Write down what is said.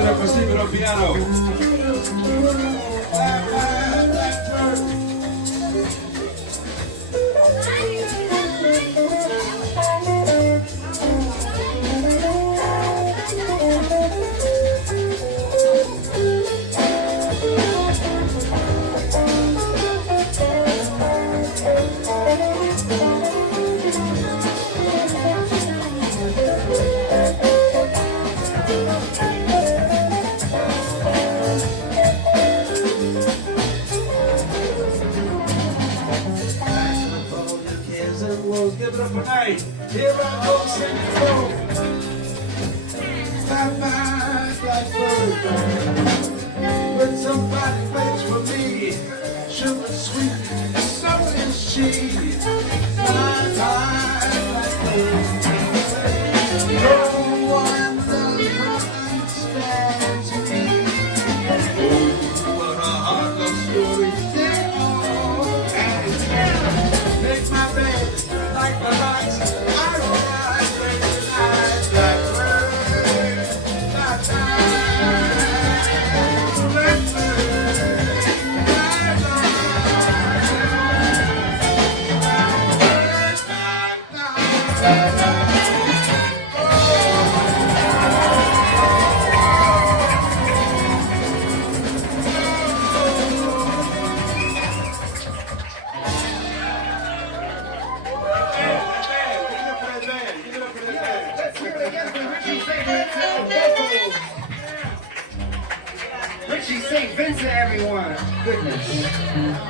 it up for Stephen on piano. Bye Bye Blackbird. Give it up tonight. Here I go singing home. Bye Bye Blackbird. When somebody plays for me, sugar sweet, something cheese. Bye Bye Blackbird. No one understands me. But a heartless story. Make my bed. Like the lights, I rise late tonight, Blackbird, Richie, say Vincent, everyone. Goodness.